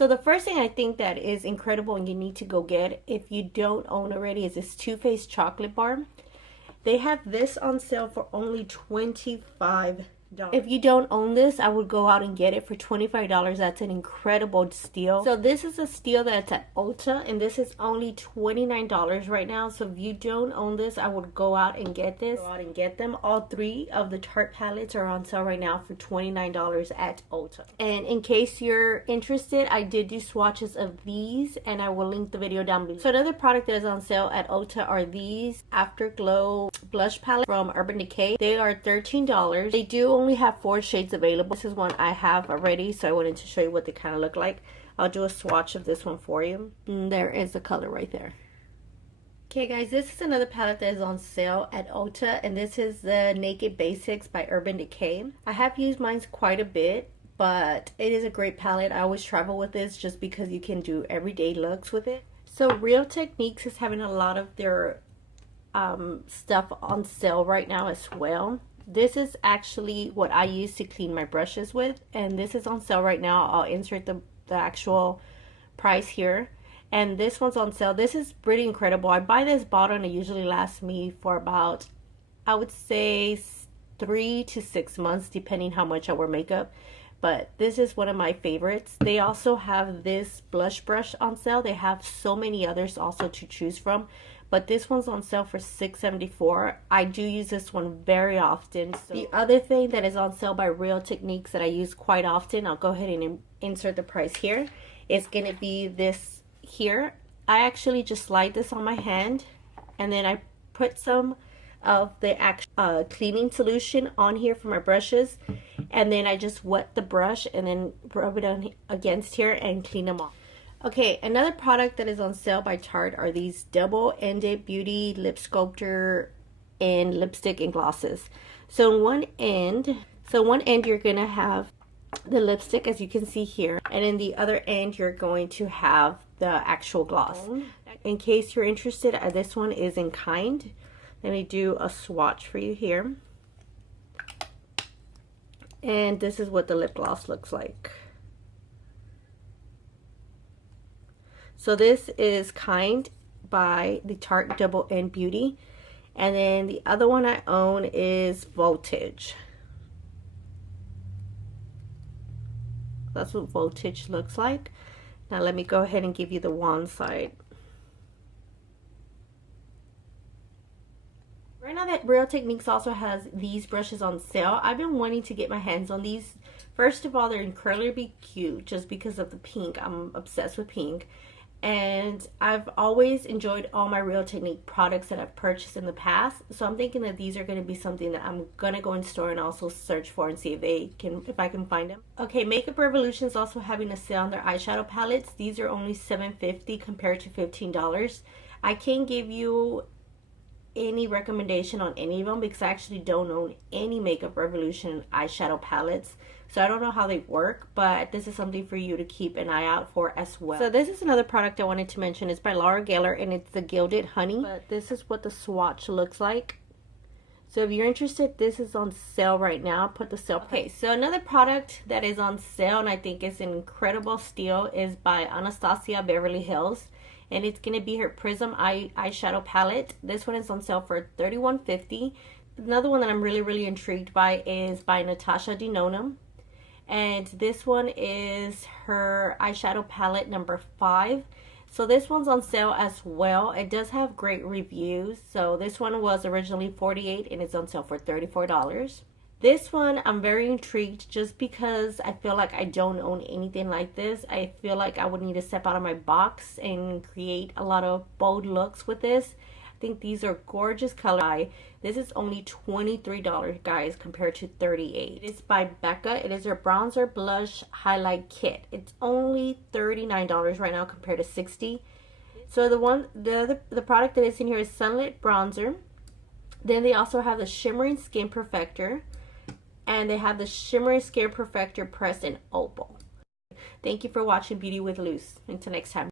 So the first thing I think that is incredible and you need to go get if you don't own already is this Too Faced chocolate bar. They have this on sale for only $25. If you don't own this, I would go out and get it for $25. That's an incredible steal. So this is a steal that's at Ulta, and this is only $29 right now. So if you don't own this, I would go out and get this. Go out and get them. All three of the Tarte palettes are on sale right now for $29 at Ulta. And in case you're interested, I did do swatches of these, and I will link the video down below. So another product that is on sale at Ulta are these Afterglow Blush palette from Urban Decay. They are $13. They do only have 4 shades available. This is one I have already, so I wanted to show you what they kind of look like. I'll do a swatch of this one for you. And there is the color right there. Okay guys, this is another palette that is on sale at Ulta, and this is the Naked Basics by Urban Decay. I have used mine quite a bit, but it is a great palette. I always travel with this just because you can do everyday looks with it. So Real Techniques is having a lot of their stuff on sale right now as well. This is actually what I use to clean my brushes with, and this is on sale right now. I'll insert the actual price here, and this one's on sale. This is pretty incredible. I buy this bottle and it usually lasts me for about, I would say, 3 to 6 months depending how much I wear makeup, but this is one of my favorites. They also have this blush brush on sale. They have so many others also to choose from, but this one's on sale for $6.74. I do use this one very often. So the other thing that is on sale by Real Techniques that I use quite often, I'll go ahead and insert the price here, is going to be this here. I actually just slide this on my hand, and then I put some of the actual cleaning solution on here for my brushes, and then I just wet the brush and then rub it on against here and clean them off. Okay, another product that is on sale by Tarte are these double-ended beauty lip sculptor and lipstick and glosses. So one end you're gonna have the lipstick, as you can see here, and in the other end you're going to have the actual gloss. In case you're interested, this one is in kind. Let me do a swatch for you here. And this is what the lip gloss looks like. So this is Kind by the Tarte Double End Beauty. And then the other one I own is Voltage. That's what Voltage looks like. Now let me go ahead and give you the wand side. Right now that Real Techniques also has these brushes on sale. I've been wanting to get my hands on these. First of all, they're incredibly cute just because of the pink. I'm obsessed with pink. And I've always enjoyed all my Real Technique products that I've purchased in the past. So I'm thinking that these are going to be something that I'm going to go in store and also search for and see if I can find them. Okay, Makeup Revolution is also having a sale on their eyeshadow palettes. These are only $7.50 compared to $15. I can't give you any recommendation on any of them because I actually don't own any Makeup Revolution eyeshadow palettes, so I don't know how they work, but this is something for you to keep an eye out for as well. So this is another product I wanted to mention. It's by Laura Geller, and it's the Gilded Honey, but this is what the swatch looks like. So if you're interested, this is on sale right now. Put the sale. Okay, so another product that is on sale and I think is an incredible steal is by Anastasia Beverly Hills, and it's going to be her Prism Eyeshadow Palette. This one is on sale for $31.50. Another one that I'm really intrigued by is by Natasha Denona, and this one is her eyeshadow palette number 5. So this one's on sale as well. It does have great reviews. So this one was originally $48 and it's on sale for $34. This one I'm very intrigued just because I feel like I don't own anything like this. I feel like I would need to step out of my box and create a lot of bold looks with this. I think these are gorgeous colors. This is only $23, guys, compared to $38. It's by Becca. It is her bronzer blush highlight kit. It's only $39 right now compared to $60. So the product that is in here is Sunlit Bronzer. Then they also have the Shimmering Skin Perfector, and they have the Shimmering Skin Perfector Pressed in Opal. Thank you for watching Beauty with Luz. Until next time.